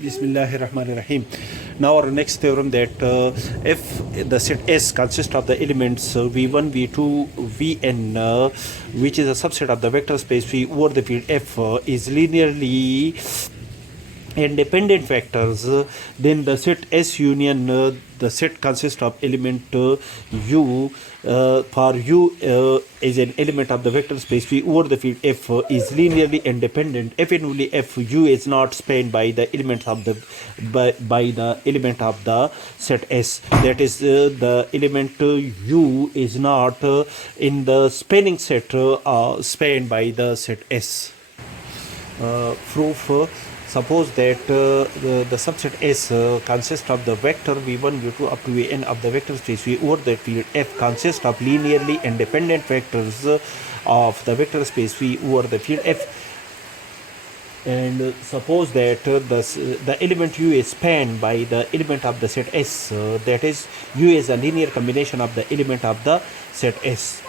Bismillahirrahmanirrahim. Now our next theorem that if the set S consists of the elements V1, V2, Vn, which is a subset of the vector space V over the field F, is linearly independent vectors, then the set S union the set consists of element U for U is an element of the vector space V over the field F is linearly independent if and only if U is not spanned by the elements of the by the element of the set S, that is the element U is not in the spanning set spanned by the set S. Proof. Suppose that the subset S consists of the vector V1, V2 up to Vn of the vector space V over the field F consists of linearly independent vectors of the vector space V over the field F. And suppose that the element U is spanned by the element of the set S, that is U is a linear combination of the element of the set S.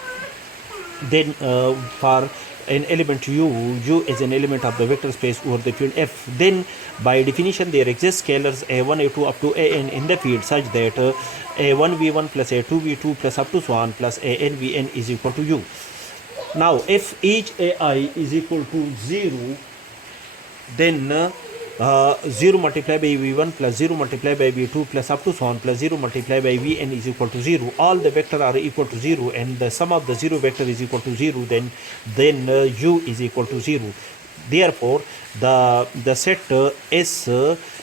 Then for an element U is an element of the vector space over the field F. Then by definition there exist scalars A1, A2 up to An in the field such that A1 V1 plus A2 V2 plus up to so on plus An Vn is equal to U. Now if each Ai is equal to 0, then 0 multiplied by V1 plus 0 multiplied by V2 plus up to so on plus 0 multiplied by Vn is equal to 0. All the vectors are equal to 0 and the sum of the 0 vector is equal to 0, then U is equal to 0. Therefore the set S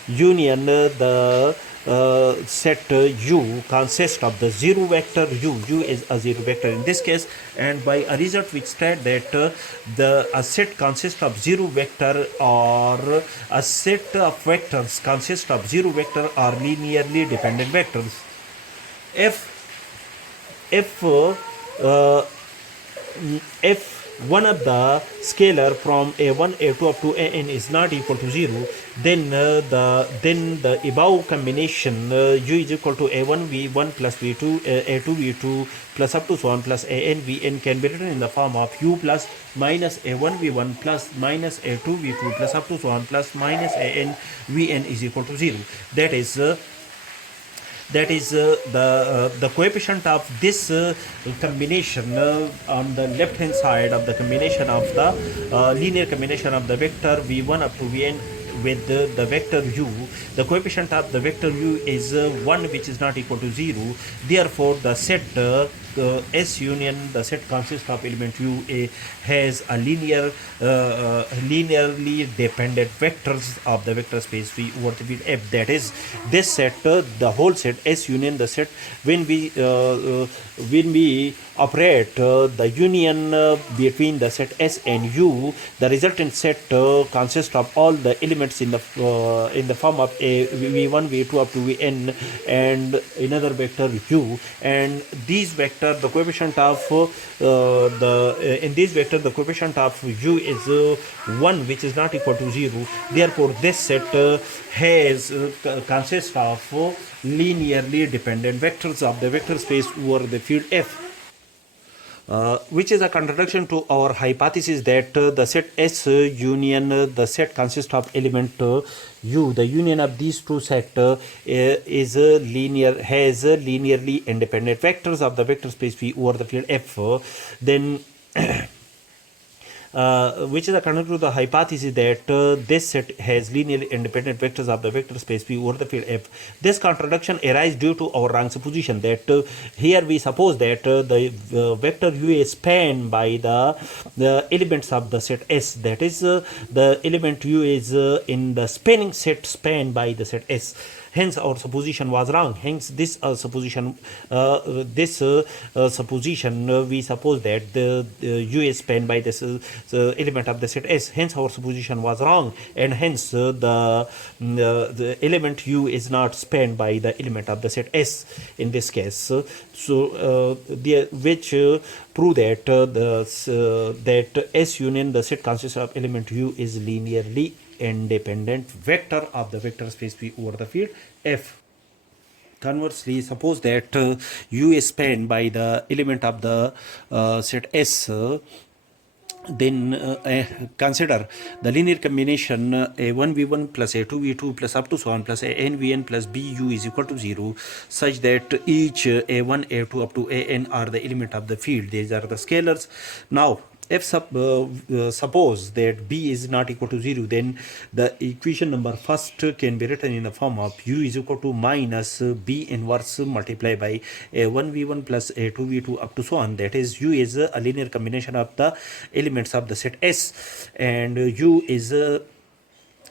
union the set U consists of the 0 vector U is a 0 vector in this case, and by a result which state that a set consists of 0 vector or a set of vectors consists of 0 vector or linearly dependent vectors. If one of the scalar from A1, A2 up to An is not equal to 0, then the above combination U is equal to A1 V1 plus V2 A2 V2 plus up to so on plus An Vn can be written in the form of U plus minus A1 V1 plus minus A2 V2 plus up to so on plus minus An Vn is equal to 0. That is the coefficient of this combination on the left hand side of the combination of the linear combination of the vector V1 up to Vn with the vector U. The coefficient of the vector U is 1, which is not equal to 0. Therefore the set S union the set consists of element U has a linearly dependent vectors of the vector space V over the field F. That is this set the whole set S union the set when we operate the union between the set S and U, the resultant set consists of all the elements in the form of a V1 V2 up to Vn and another vector U, and these vector the coefficient of in this vector the coefficient of U is 1, which is not equal to 0. Therefore this set consists of linearly dependent vectors of the vector space over the field F. Which is a contradiction to our hypothesis that the set S union the set consists of element U. The union of these two sets has linearly independent vectors of the vector space V over the field F. Then which is a contradiction to the hypothesis that this set has linearly independent vectors of the vector space V over the field F. This contradiction arises due to our wrong supposition that here we suppose that the vector U is spanned by the elements of the set S, that is the element U is in the spanning set spanned by the set S. Hence our supposition was wrong. Hence this supposition we suppose that the U is spanned by this element of the set S. Hence our supposition was wrong, and hence the element U is not spanned by the element of the set S in this case. Which prove that that S union the set consists of element U is linearly independent vector of the vector space V over the field F. Conversely, suppose that U is spanned by the element of the set S then consider the linear combination a1v1 plus a2v2 plus up to so on plus anvn plus bu is equal to 0, such that each a1 a2 up to an are the element of the field. These are the scalars. Now if suppose that b is not equal to 0, then the equation number first can be written in the form of u is equal to minus b inverse multiplied by a1v1 plus a2v2 up to so on. That is, u is a linear combination of the elements of the set S, and u is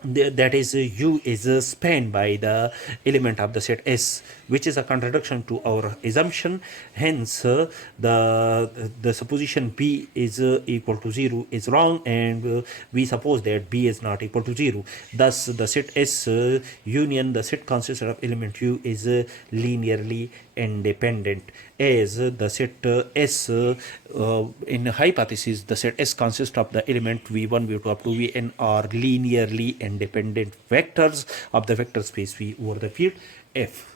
that is u is spanned by the element of the set S, which is a contradiction to our assumption. Hence the supposition b is equal to 0 is wrong, and we suppose that b is not equal to 0. Thus the set S union the set consisting of element u is linearly independent, as the set S in hypothesis the set S consists of the element v1 v2 up to vn are linearly independent vectors of the vector space V over the field F.